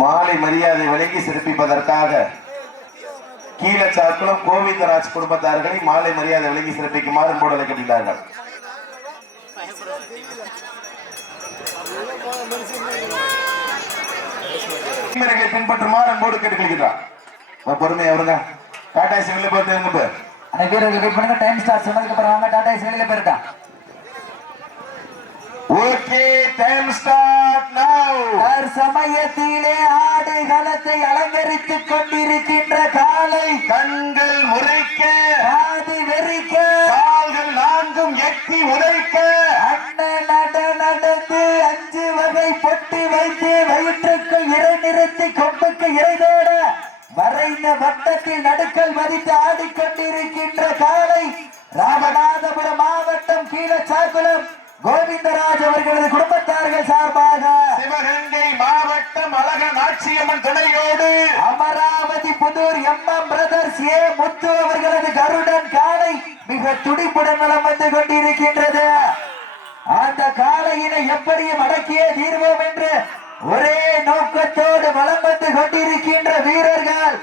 மாலை மரியாதை வழங்கி சிறப்பிப்பதற்காக கீழச்சாக்குளம் கோவிந்தராஜ் குடும்பத்தார்களை மாலை மரியாதை வழங்கி சிறப்பிக்குமாறு அன்போடு அழைக்கப்படுகிறார்கள். பின்பற்றுமாறு அன்போடு கேட்டுக்கொள்கிறார். பொறுமையா வருங்க. டாடா சிவில போயிட்டு வீரர்கள் வெயிட் பண்ணுங்க. டைம் ஸ்டார்ட் சொன்னதுக்கு அப்புறம் வாங்க. டாடா சிவில போயிருக்கா. ஓகே, டைம் ஸ்டார்ட் நவ. சமயத்திலே ஆடுகளத்தை அலங்கரித்துக் கொண்டிருக்கின்ற காலை கண்கள் முறைக்க, காது வெறிக்க, கால்கள் நான்கும் எட்டி உதைக்க, அண்ணன் நடந்து 5 வகை பொட்டி வைத்து வயிற்றுக்குள் இறை நிறுத்தி கொம்புக்கு இறைதோட வரைந்த வட்டத்தில் நடுக்கல் மதித்து ஆடிக்கொண்டிருக்கின்ற காலை ராமநாதபுரம் மாவட்டம் கீழச்சாக்குளம் கோவிந்தராஜ் அவர்களது குடும்பத்தார்கள் சார்பாக சிவகங்கை மாவட்டம் அழகன் ஆட்சியம்மன் துணையோடு Amaravathi Pudur MM brothers A Muthu அவர்களது கருடன் காலை மிக துடிப்புடன் வலம் வந்து கொண்டிருக்கின்றது. அந்த காலையினை எப்படியும் அடக்கியே தீர்வோம் என்று ஒரே நோக்கத்தோடு வலம் வந்து கொண்டிருக்கின்ற வீரர்கள்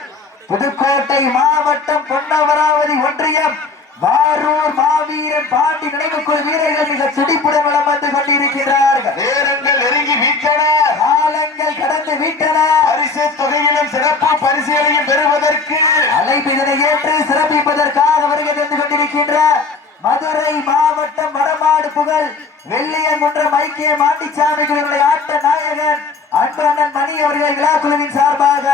புதுக்கோட்டை மாவட்டம் பொன்னமராவதி ஒன்றியம் வாரூர் மாவீரன் பாண்டி நினைவுக்குழு வீரர்கள் மிக துடிப்புடன் வலம் வந்து கொண்டிருக்கிறார்கள். நேரங்கள் நெருங்கி விட்டன, காலங்கள் கடந்து விட்டன. பரிசு தொகையிலும் சிறப்பு பரிசுகளையும் பெறுவதற்கு அழைப்பிதனை ஏற்று சிறப்பிப்பதற்காக வருகை தந்து கொண்டிருக்கின்ற மதுரை மாவட்டம் வடமாடு புகழ் வெள்ளியங்குன்றம் ஐக்கிய மாட்டிச்சாமிகளுடைய ஆட்ட நாயகன் அன்பண்ணன் மணி அவர்கள் விழாக்குழுவின் சார்பாக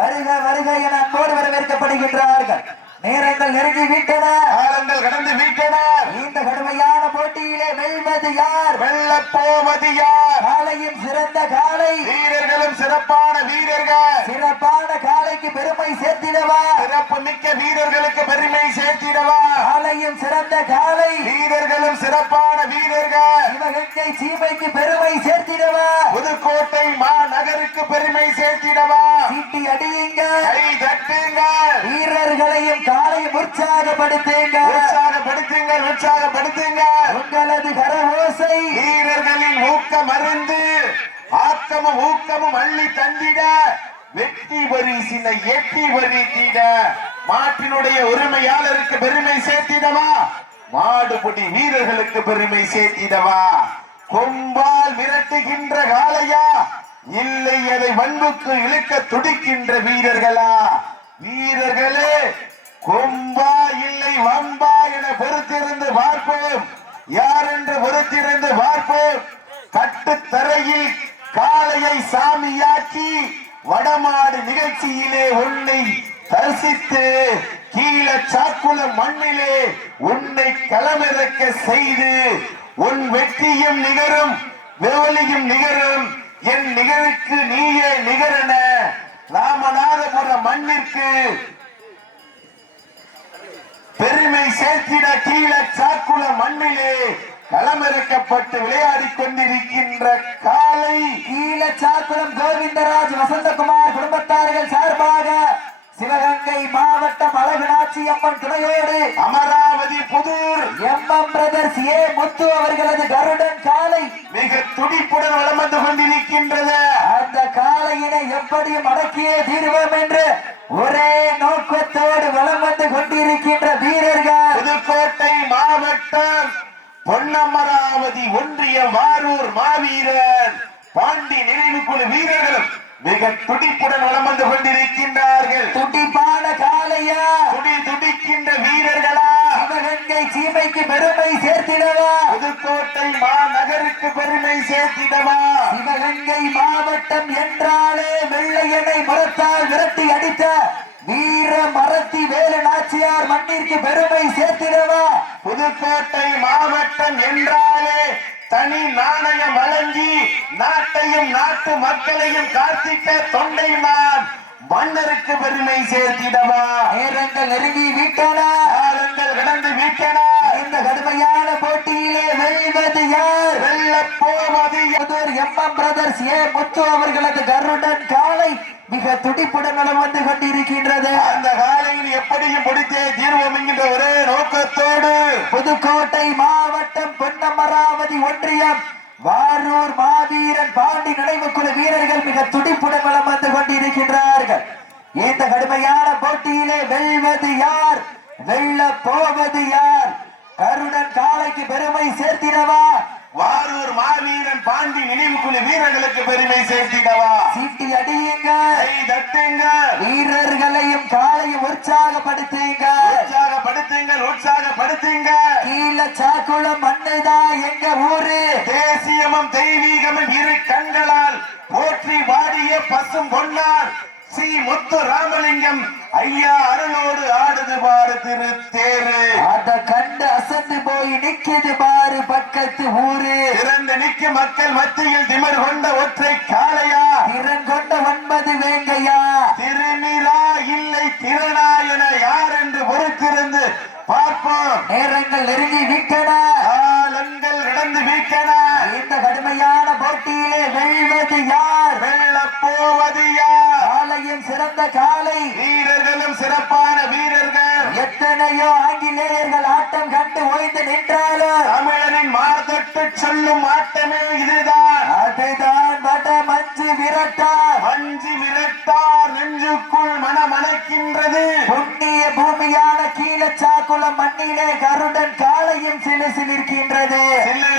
வருக வருக என அன்போடு வரவேற்கப்படுகின்றார்கள். நேரங்கள் நெருங்கி விட்டன, காலங்கள் கடந்து விட்டன. இந்த கடுமையான போட்டியிலே வெல்வது யார், வெல்லப் போவது யார்? காலையும் சிறந்த காலை, வீரர்களும் சிறப்பான வீரர்கள். சிறப்பான காலைக்கு பெருமை சேர்த்திடவா, சிறப்பு மிக்க வீரர்களுக்கு பெருமை சேர்த்திடவா. காலையும் சிறந்த காலை, வீரர்களும் சிறப்பான வீரர்கள். சிவகங்கை சீமைக்கு பெருமை சேர்த்திடவா, புதுக்கோட்டை மாநகருக்கு பெருமை சேர்த்திடவா. சீட்டி அடியுங்க, கை தட்டுங்கள், வீரர்களையும் காலையும் உற்சாகப்படுத்துங்கள், உற்சாகப்படுத்துங்கள், உற்சாகப்படுத்துங்கள். உங்களது கரவோசை வீரர்களின் ஊக்கம் அருந்து ஆக்கமும் ஊக்கமும் அள்ளி தந்திட, வெற்றி பரிசினை எட்டி பறித்திட, மாட்டினுடைய உரிமையாளருக்கு பெருமை சேர்த்திடவா, மாடுபடி வீரர்களுக்கு பெருமை சேர்த்திடவா. கொம்பால் மிரட்டுகின்ற காளையா, இல்லை அதை வன்புக்கு இழுக்க துடிக்கின்ற வீரர்களா? வீரர்களே, கொம்பா இல்லை வம்பா என பொறுத்திருந்து பார்ப்போம். யார் என்று பொறுத்திருந்து பார்ப்போம். கட்டுத்தரையில் காளையை சாமியாக்கி வடமாடு நிகழ்ச்சியிலே உன்னை தரிசித்து கீழச்சாக்குளம் மண்ணிலே உன்னை களமிறக்க செய்து உன் வெற்றியும் நிகரும் வேலியும் நிகரும், என் நிகருக்கு நீயே நிகரென ராமநாதபுரம் மண்ணிற்கு பெருமை சேர்த்திட கீழச்சாக்குளம் மண்ணிலே களமிறக்கப்பட்டு விளையாடி கொண்டிருக்கின்ற காலை கீழச்சாக்குளம் கோவிந்தராஜ் வசந்தகுமார் குடும்பத்தார்கள் சார்பாக சிவகங்கை மாவட்டம் அழகனாட்சி அம்மன் துணையோடு Amaravathi Pudur MM brothers A Muthu அவர்களது கருடன் காலை மிக துடிப்புடன் வலம் வந்து கொண்டிருக்கின்றது. அந்த காலையினை எப்படியும் அடக்கியே தீர்வோம் என்று ஒரே நோக்கத்தோடு வலம் வந்து கொண்டிருக்கின்ற வீரர்கள் புதுக்கோட்டை மாவட்டம் பொன்னமராவதி ஒன்றிய வாரூர் மாவீரன் பாண்டி நினைவுக்குழு வீரர்களும் மிக துடிப்புடன் வலம் வந்து கொண்டிருக்கின்றார்கள். துடிப்பான காலையா, துடிக்கின்ற வீரர்களா, சிவகங்கை சீமைக்கு பெருமை சேர்த்திடவா, புதுக்கோட்டை மாநகருக்கு பெருமை சேர்த்திடவா. சிவகங்கை மாவட்டம் என்றாலே வெள்ளையனை மரத்தால் விரட்டி அடித்த வீர மரத்தி வேலு நாச்சியார் மண்ணிற்கு பெருமை சேர்த்திடவா. புதுக்கோட்டை மாவட்டம் என்றாலே தனி நாணயம் வழங்கி நாட்டையும் நாட்டு மக்களையும் காத்திட்ட தொண்டைமான் மன்னருக்கு பெருமை சேர்த்திடவா. நேரங்கள் நெருங்கி விட்டன, காலங்கள் கடந்து விட்டன. இந்த கடுமையான போட்டியிலே வெல்வது யார், வெல்லப் போவது அந்த காலையில் எப்படியும் முடித்தே தீர்வோம் என்கின்ற ஒரே நோக்கத்தோடு புதுக்கோட்டை மாவட்டம் பொன்னமராவதி ஒன்றியம் வாரூர் மாவீரன் பாண்டி நினைவு குழு வீரர்கள் மிக துடிப்புடன் வலம் வந்து கொண்டிருக்கின்றார்கள். இந்த கடுமையான போட்டியிலே வெல்வது யார், வெல்ல போவது யார்? கருடன் காளைக்கு பெருமை சேர்த்திடவா, வாரூர் மாவீரன் பாண்டி நினைவு குழு வீரர்களுக்கு பெருமை சேர்த்திடவா? சீட்டி அடியுங்க, தட்டுங்க, வீரர்களையும் காளையும் உற்சாகப்படுத்துங்க, உற்சாகப்படுத்துங்க. கீழ சாக்குளம் மண்ணுதான் எங்க ஊரு, தேசியமும் தெய்வீகமும் இரு கண்களால் போற்றி வாடிய பசும் பொன்னார் ஸ்ரீ முத்து ராமலிங்கம் ஐயா அருளோடு ஆடுது பாரு திருத்தேரு. அத கண்டு அசந்து போய் நிக்குது பாரு பக்கத்து ஊரு. திரண்டு நிற்க மக்கள் மத்தியில் திமிர் கொண்ட ஒற்றை காளையா, திறன் கொண்ட 9 வேங்கையா, திருநிலா இல்லை திறனா என யார் என்று பொறுத்திருந்து பார்ப்போம். நேரங்கள் நெருங்கி விட்டன, காலங்கள் கடந்து விட்டன. இந்த கடுமையான போட்டியிலே வெல்வது யார், வெல்ல போவது யார்? காளையும் சிறந்த காளை, வீரர்களும் சிறப்பான வீரர்கள். எத்தனையோ ஆங்கிலேயர்கள் ஆட்டம் கண்டு ஓய்ந்து நின்றாலும் தமிழனின் மார்தொட்டு சொல்லும் ஆட்டமே இதுதான். அதுதான் வட மஞ்சு விரட்டார். மஞ்சு விரட்டார் நெஞ்சுக்குள் மனமணக்கின்றது. புண்ணிய பூமியான கீழச்சாக்குளம் மண்ணிலே கருடன் காளையும் சிலிர்க்கின்றது.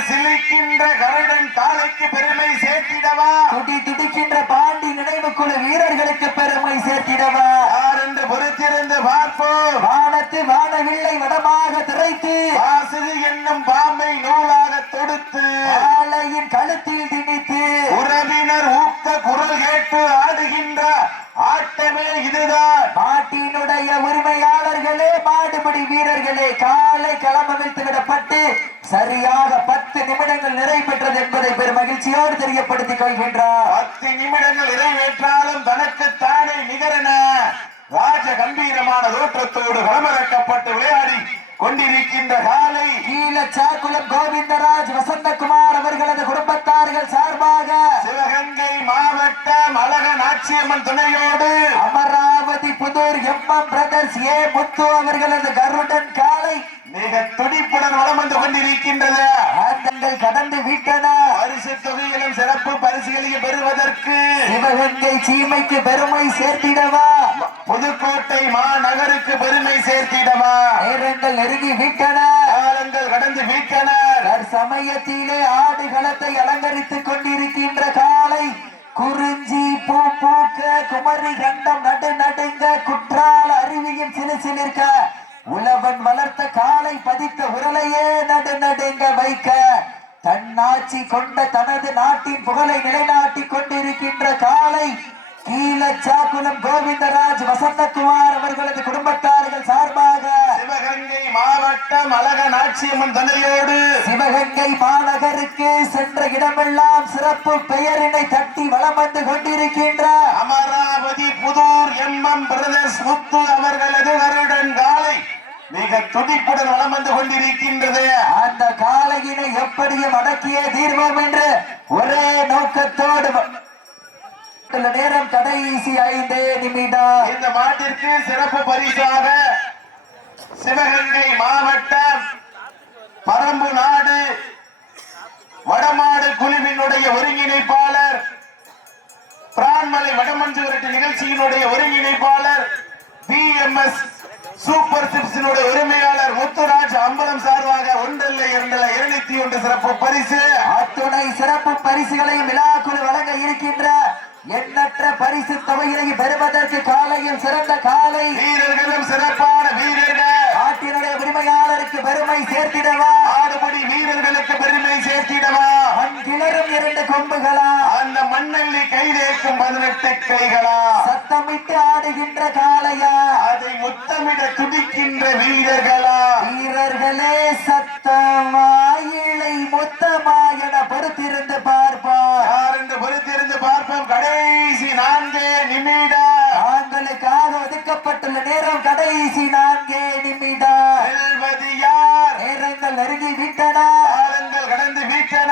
சிலிக்கின்ற கருடன் காளைக்கு பெருமை சேர்த்திடவா, துடி துடிக்கின்ற பாண்டி நினைவு குழு வீரர்களுக்கு பெருமை சேர்த்திடவா? யார் என்று பொறுத்திருந்து பார்ப்போம். வானத்து வானவில்லை வடமாக திரைத்து வாசுகு என்னும் பாம்பை நூலாக தொடுத்து காளையின் கழுத்தில் திணித்து உறவினர் ஊக்க குரல் கேட்டு ஆடுகின்ற ஆட்டமே இதுதான். நாட்டினுடைய உரிமையாளர்களே, மாடுபிடி வீரர்களே, காலை களமமைத்து விடப்பட்டு சரியாக 10 நிமிடங்கள் நிறைவேற்றது என்பதை பெரும் மகிழ்ச்சியோடு தெரியப்படுத்திக் கொள்கின்றார். 10 நிமிடங்கள் நிறைவேற்றாலும் தனக்குத்தானே நிகரென ராஜ கம்பீரமான தோற்றத்தோடு களமிறக்கப்பட்டு விளையாடி கொண்டிருக்கின்ற காலை கீழச்சாக்குளம் கோவிந்தராஜ் வசந்தகுமார் அவர்களது குடும்பத்தார்கள் சார்பாக சிவகங்கை மாவட்டம் அழக நாச்சியம்மன் துணையோடு Amaravathi Pudur MM brothers A Muthu அவர்களது கருடன் காலை மிக துடிப்புடன் வலம் வந்து கொண்டிருக்கின்றது. ஆட்டங்கள் கடந்து விட்டன. பரிசு தொகையிலும் சிறப்பு பரிசுகளையும் பெறுவதற்கு சிவகங்கை சீமைக்கு பெருமை சேர்த்திடவா, புதுக்கோட்டை மாநகருக்கு பெருமை சேர்த்திடவா? நேரங்கள் நெருங்கி விட்டன, காலங்கள் கடந்து விட்டன. சமயத்திலே ஆடுகளத்தை அலங்கரித்துக் கொண்டிருக்கின்ற காலை குறிஞ்சி பூ பூக்க குமரி கண்டம் நடு நடுங்க குற்றால அருவியும் சிலிர்க்க உழவன் வளர்த்த காலை பதித்த உரலையே நடு நடுங்க வைக்க தன்னாட்சி கொண்ட தனது நாட்டின் புகழை நிலைநாட்டிக் கொண்டிருக்கின்ற காலை கீழச்சாக்குளம் கோவிந்தராஜ் வசந்தகுமார் அவர்களது குடும்பத்தார்கள் சார்பாக சிவகங்கை மாவட்டம் அழக நாச்சியம்மன் துணையோடு சிவகங்கை மாநகருக்கு சென்ற இடமெல்லாம் சிறப்பு பெயரினை தட்டி வலம் வந்து கொண்டிருக்கின்ற அமராவதி புதூர் MM பிரதர்ஸ் முத்து அவர்களது கருடன் காலை மிக துடிப்புடன் வலம் வந்து கொண்டிருக்கின்றது. அந்த காளையினை எப்படியும் அடக்கியே தீர்வோம் என்று ஒரே நோக்கத்தோடு நேரம் கடைசி 5 நிமிடம். இந்த மாட்டிற்கு சிறப்பு பரிசாக சிவகங்கை மாவட்டம் பரம்பு நாடு வடமாடு குழுவினுடைய ஒருங்கிணைப்பாளர், பிரான்மலை வடமஞ்சு விரட்டு நிகழ்ச்சியினுடைய ஒருங்கிணைப்பாளர், BMS சூப்பர் சிப்ஸினுடைய உரிமையாளர் முத்துராஜ் அம்பலம் சார்பாக 1 இல்லை 2 இல்லை 201 சிறப்பு பரிசு. அத்துணை சிறப்பு பரிசுகளையும் விழாக்குழு வழங்க இருக்கின்ற எண்ணற்ற பரிசு தொகையினையும் பெறுவதற்கு காலையில் சிறந்த காலை வீரர்களும் சிறப்பான வீரர்கள். நாட்டினுடைய உரிமையாளருக்கு பெருமை சேர்த்திடவா, ஆடுபடி வீரர்களுக்கு பெருமை சேர்த்திடவா? மண் கிளறும் 2 கொம்புகளா, அந்த மண்ணள்ளி கைதேக்கும் 18 கைகளா? சத்தமிட்டு ஆடுகின்ற காளையா, அதை முத்தமிட துடிக்கின்ற வீரர்களா? வீரர்களே சத்தமா இலை மொத்தமா என பொறுத்திருந்து பார்ப்பார். யார் என்று பொறுத்திருந்து பார்ப்போம். கடைசி 4 நிமிடம். தாங்களுக்காக ஒதுக்கப்பட்டுள்ள நேரம் கடைசி 4 நிமிடம். வெல்வது யார்? நேரங்கள் நெருங்கி விட்டன, காலங்கள் கடந்து விட்டன.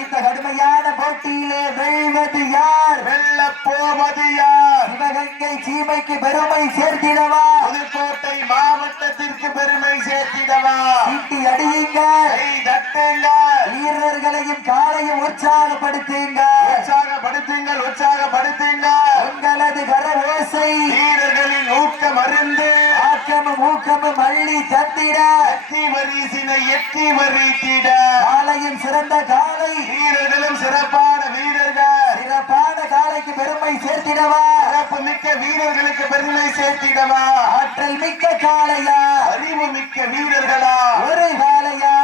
இந்த கடுமையான போட்டியிலே வெல்வது யார், வெல்ல போவது யார்? சிவகங்கை சீமைக்கு பெருமை சேர்த்திடவா, புதுக்கோட்டை மாவட்டத்திற்கு பெருமை சேர்த்திடவா? சீட்டி அடியுங்க, கை தட்டுங்க. வீரர்கள் வீரர்களையும் காலையும் உற்சாகப்படுத்துங்கள் உங்களது கர ஓசை வீரர்களின் ஊக்கம் அறிந்து ஆக்கமும் ஊக்கமும் அள்ளி தந்திட எத்தி வரிசினை எத்தி வரித்திட காலையும் சிறந்த காலை வீரர்களும் சிறப்பான வீரர்கள் சிறப்பான காலைக்கு பெருமை சேர்த்திடவா சிறப்பு மிக்க வீரர்களுக்கு பெருமை சேர்த்திடவா ஆற்றல் மிக்க காளையா அறிவு மிக்க வீரர்களா ஒரு காளையா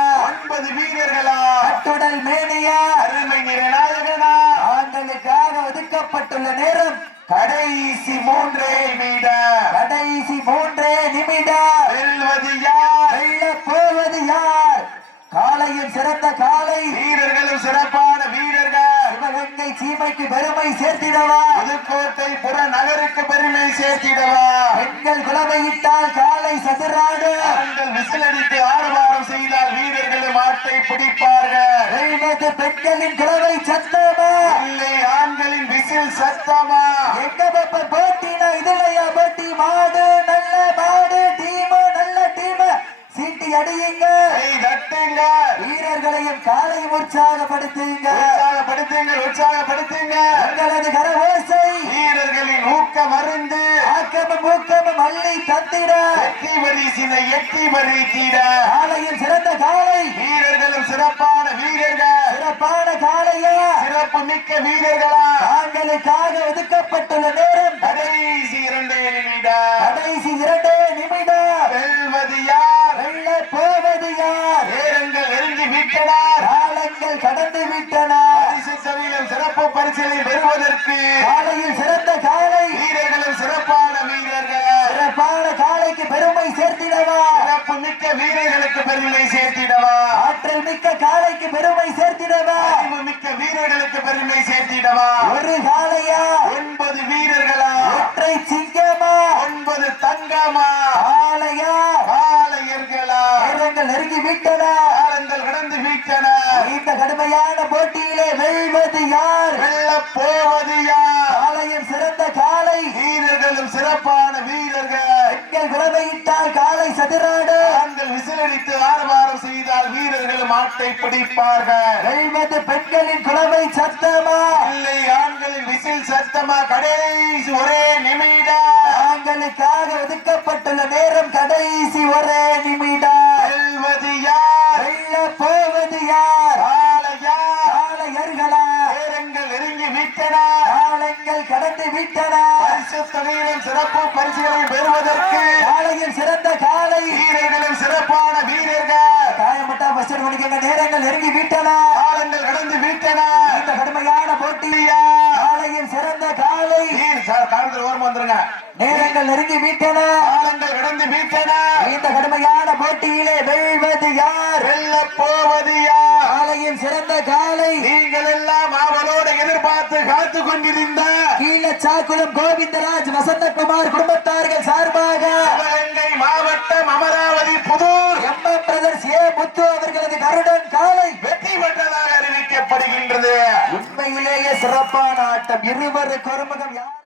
9 வீரர்களா கட்டுடல் மேனியா அருமை நிறநாயகனா ஆண்களுக்காக ஒதுக்கப்பட்டுள்ள நேரம் கடைசி 3 நிமிடம் கடைசி 3 நிமிடம் வெல்வது யார் வெல்ல போவது யார் காளையின் சிறந்த காளை வீரர்களும் சிறப்பான வீரர்கள் சிவகங்கை சீமைக்கு பெருமை சேர்த்திடவா புதுக்கோட்டை புறநகருக்கு பெருமை சேர்த்திடவா பெண்கள் குலவையிட்டால் காளை சதுராடு ஆண்கள் விசிலடித்து ஆரவாரம் செய்தால் வீரர்களும் ஆட்டை பிடிப்பார்கள் வெல்வது பெண்களின் குலவை சத்தமா இல்லை ஆண்களின் விசில் சத்தமா எங்க பப்ப போட்டினா இதுலையா போட்டி மாடு நல்ல மாடு டீம் நல்ல டீம் சீட்டி அடியுங்க கை தட்டுங்க வீரர்களையும் காலையும் உற்சாகப்படுத்துங்க உற்சாகப்படுத்துங்க உங்களது கரவோசை வீரர்களின் ஊக்கம் அறிந்து ஆக்கமும் ஊக்கமும் அள்ளி தந்திட எட்டி வரிசினை எட்டி வரித்திட காலையும் சிறந்த காலை வீரர்களும் சிறப்பான வீரர்கள் சிறப்பான காளையா சிறப்பு மிக்க வீரர்களா தாங்களுக்காக ஒதுக்கப்பட்டுள்ள நேரம் கடைசி 2 நிமிடம் கடைசி 2 நிமிடம் வெல்வது யார் வெல்ல போவது யார் நேரங்கள் நெருங்கி விட்டனர் காலங்கள் கடந்து விட்டன பரிசு தொகையிலும் சிறப்பு பரிசிலை பெறுவதற்கு காலையில் சிறந்த காலை வீரர்களும் சிறப்பான வீரர்கள் சிறப்பான காலைக்கு பெருமை சேர்த்திடவா சிறப்பு மிக்க வீரர்களுக்கு பெருமை சேர்த்திடவா ஆற்றல் மிக்க காலைக்கு பெருமை சேர்த்திடவா அறிவு மிக்க வீரர்களுக்கு பெருமை சேர்த்திடவா ஒரு காளையா 9 வீரர்களா ஒற்றை சிங்கமா 9 தங்கமா காளையா காளையர்களா நேரங்கள் நெருங்கி விட்டன காலங்கள் கடந்து விட்டன இந்த கடுமையான போட்டியிலே வெல்வது யார் வெல்ல போவது யார் காளையின் சிறந்த காலை வீரர்களும் சிறப்பான வீரர்கள் பெண்கள் குலவையிட்டால் காலை சதுராடு ஆண்கள் விசிலடித்து ஆரவாரம் செய்தால் வீரர்களும் ஆட்டை பிடிப்பார்கள் வெல்வது பெண்களின் குலவை சத்தமா இல்லை ஆண்களின் விசில் சத்தமா கடைசி ஒரே நிமிடம் தாங்களுக்காக ஒதுக்கப்பட்டுள்ள நேரம் கடைசி ஒரே நிமிடம் வெல்வது யார் வெல்ல போவது யார் காளையா காளையர்களா நேரங்கள் நெருங்கி விட்டன காலங்கள் கடந்து விட்டன பரிசு தொகையிலும் சிறப்பு பரிசுகளை பெறுவதற்கு காளையின் சிறந்த காலை வீரர்களும் சிறப்பான வீரர்கள் காயப்பட்டா பஸ் முடிக்கின்ற நேரங்கள் நெருங்கி விட்டன காலங்கள் கடந்து விட்டன இந்த கடுமையான போட்டியா காளையின் சிறந்த காலை காலத்தில் ஓரமா வந்துருங்க நேரங்கள் நெருங்கி விட்டன காலங்கள் கடந்து விட்டன இந்த கடுமையான போட்டியிலே வெல்வது யார் வெல்ல போவது யார் காளையின் சிறந்த காலை நீங்கள் எல்லாம் அவளோடு எதிர்பார்த்து காத்து கொண்டிருந்த கீழச்சாக்குளம் கோவிந்தராஜ் வசந்தகுமார் குடும்பத்தார்கள் சார்பாக சிவகங்கை மாவட்டம் Amaravathi Pudur MM brothers A Muthu அவர்களது கருடன் காலை வெற்றி பெற்றதாக அறிவிக்கப்படுகின்றது உண்மையிலேயே சிறப்பான ஆட்டம் இருவருக்கு ஒருமுகம் யார்